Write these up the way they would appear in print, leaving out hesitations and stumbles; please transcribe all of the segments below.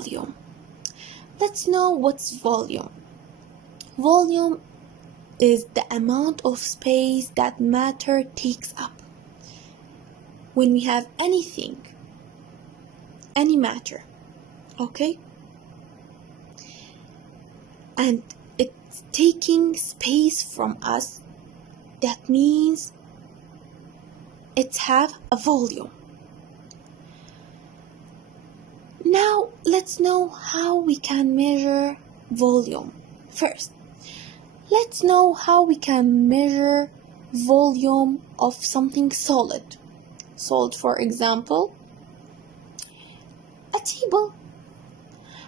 volume. Let's know what's volume. Volume is the amount of space that matter takes up. When we have anything, any matter, okay? And it's taking space from us, that means it have a volume. Now let's know how we can measure volume. First, let's know how we can measure volume of something solid. Solid, for example, a table.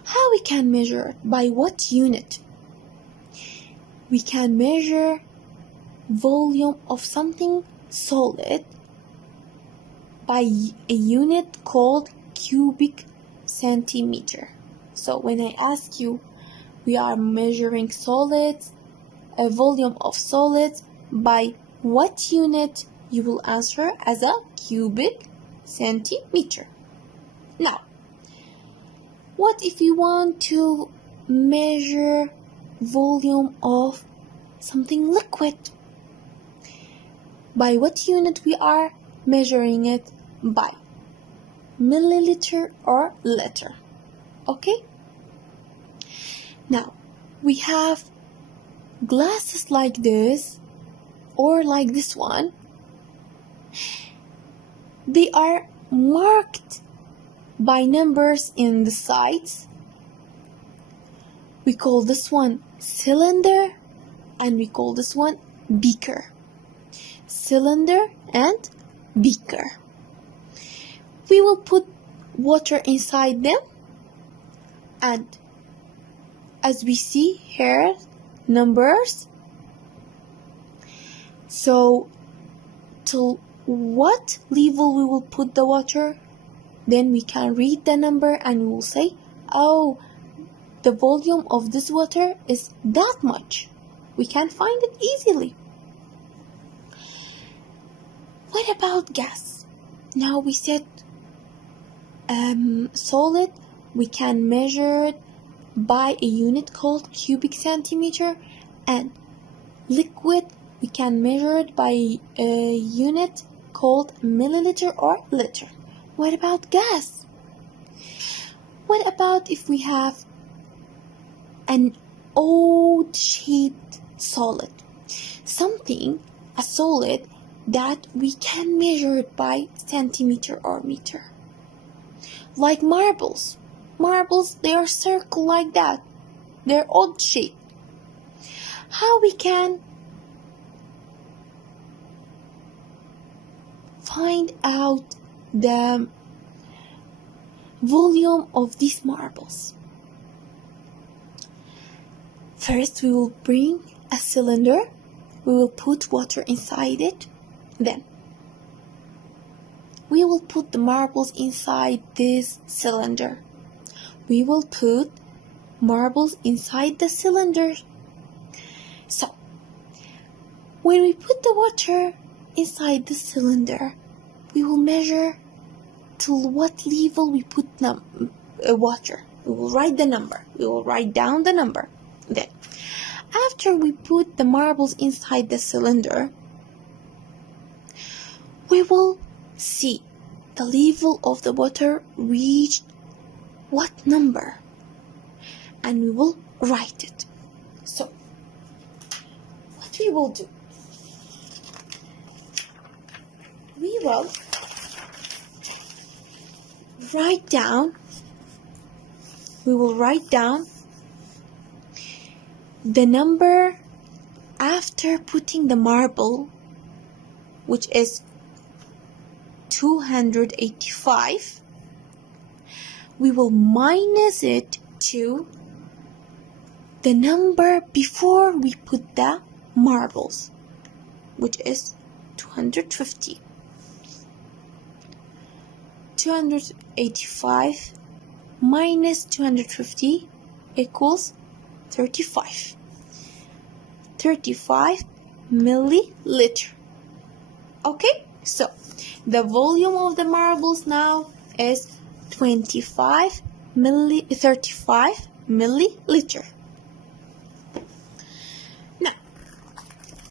How we can measure it? By what unit? We can measure volume of something solid by a unit called cubic centimeter. So when I ask you, we are measuring solids, a volume of solids by what unit, you will answer as a cubic centimeter. Now, what if you want to measure volume of something liquid? By what unit we are measuring it? By milliliter or liter. Okay? Now, we have glasses like this or like this one. They are marked by numbers in the sides. We call this one cylinder and we call this one beaker. Cylinder and beaker. We will put water inside them, and as we see here, numbers. So to what level we will put the water, then we can read the number and we will say, oh, the volume of this water is that much. We can find it easily. What about gas? Now we said solid, we can measure it by a unit called cubic centimeter, and liquid, we can measure it by a unit called milliliter or liter. What about gas? What about if we have an odd-shaped solid? Something, a solid, that we can measure it by centimeter or meter. Like marbles. Marbles, they are circle like that. They're odd shaped. How we can find out the volume of these marbles? First, we will bring a cylinder. We will put water inside it. Then, we will put the marbles inside this cylinder. We will put marbles inside the cylinder. So, when we put the water inside the cylinder, we will measure till what level we put water. We will write the number. We will write down the number. Then, after we put the marbles inside the cylinder, we will see the level of the water reached what number, and we will write it. So, what we will do, we will write down the number after putting the marble, which is 285. We will minus it to the number before we put the marbles, which is 250. 285 minus 250 equals 35. 35 milliliter. Okay, so the volume of the marbles now is 25 35 milliliter.